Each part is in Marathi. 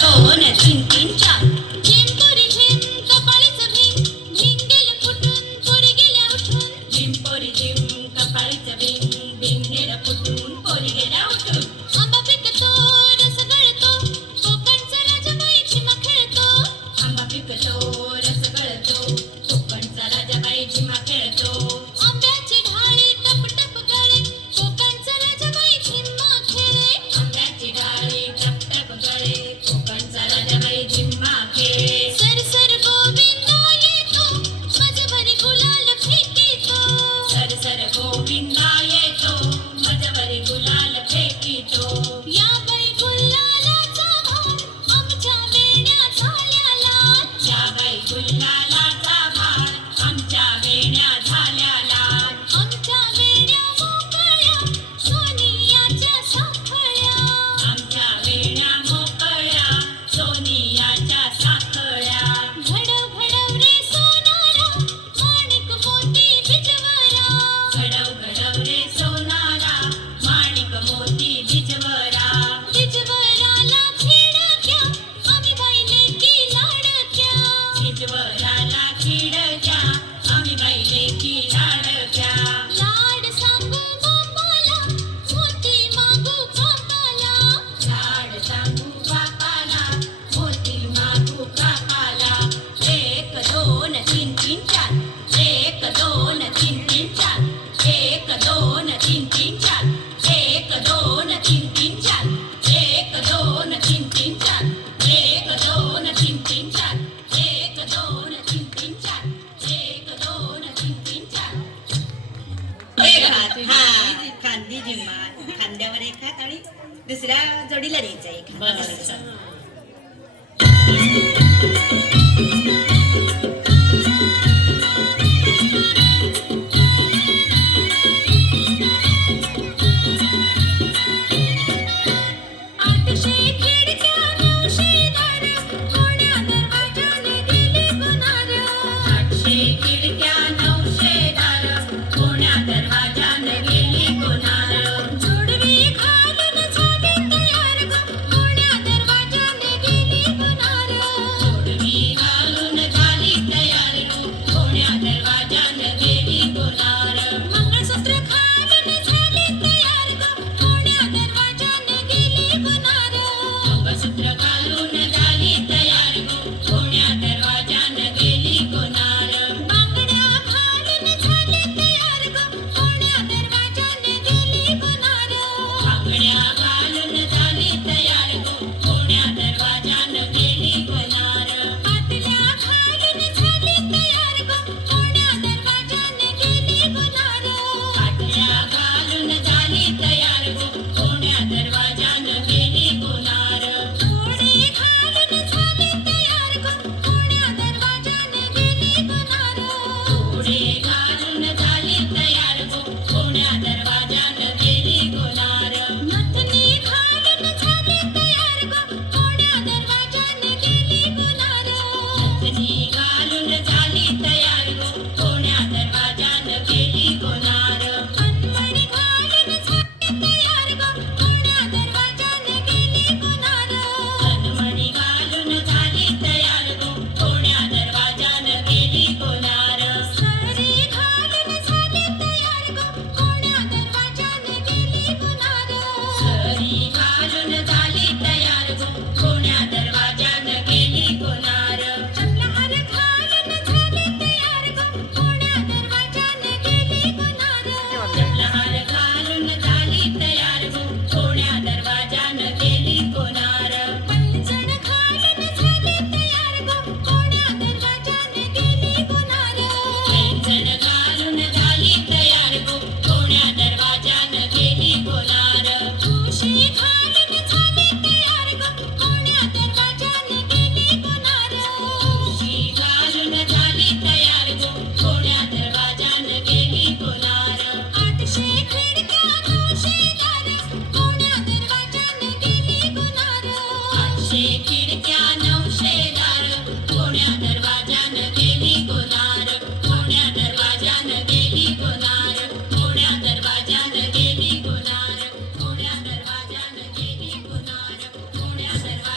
Câu ủa là. हा खांदी झिम्मा खांद्यावर एक हात आणि दुसऱ्या जोडीला द्यायचा एक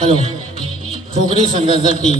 हॅलो फुगडी संघासाठी